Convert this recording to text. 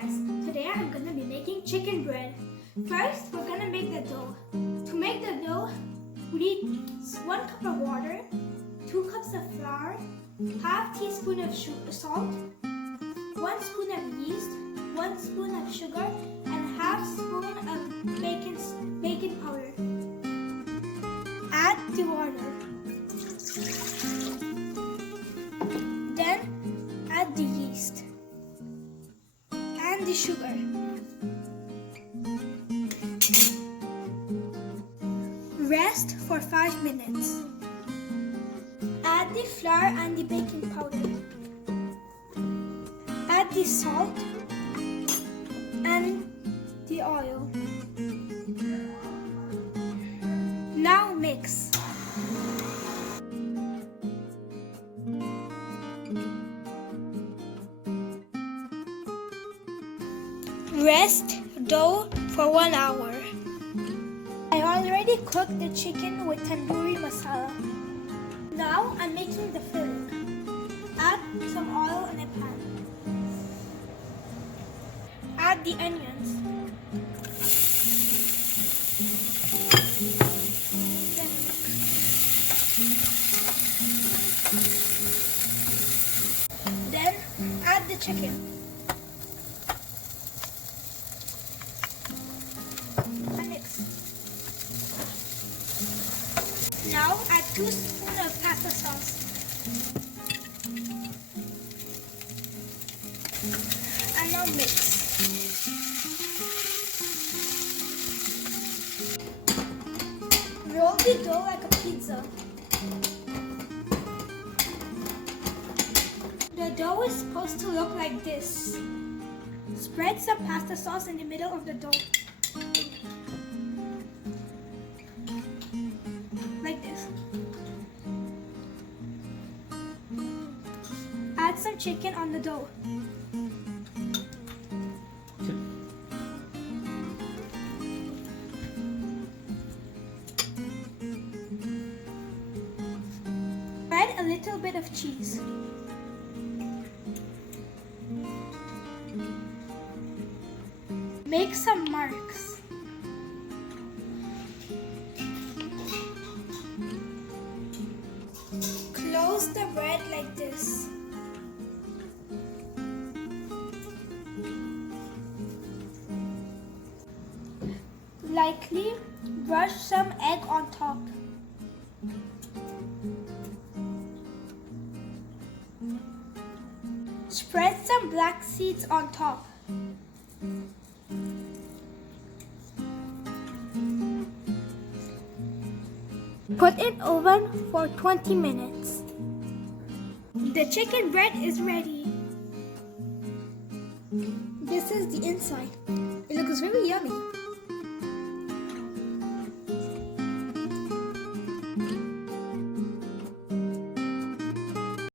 guys, today I'm gonna be making chicken bread. First, we're gonna make the dough. To make the dough, we need 1 cup of water, 2 cups of flour, half teaspoon of salt, 1 spoon of yeast, 1 spoon of sugar, and half spoon of baking powder. Add the water. Then add the yeast and the sugar. Rest for 5 minutes. Add the flour and the baking powder. Add the salt and the oil. Now mix. Rest dough for 1 hour. I already cooked the chicken with tandoori masala. Now I'm making the filling. Add some oil in a pan. Add the onions. Then add the chicken. And mix. Now add 2 spoons of pasta sauce. And now mix. Roll the dough like a pizza. The dough is supposed to look like this. Spread some pasta sauce in the middle of the dough. Like this. Add some chicken on the dough. Add a little bit of cheese. Make some marks. Close the bread like this. Lightly brush some egg on top. Spread some black seeds on top. Put in oven for 20 minutes. The chicken bread is ready. This is the inside. It looks very yummy.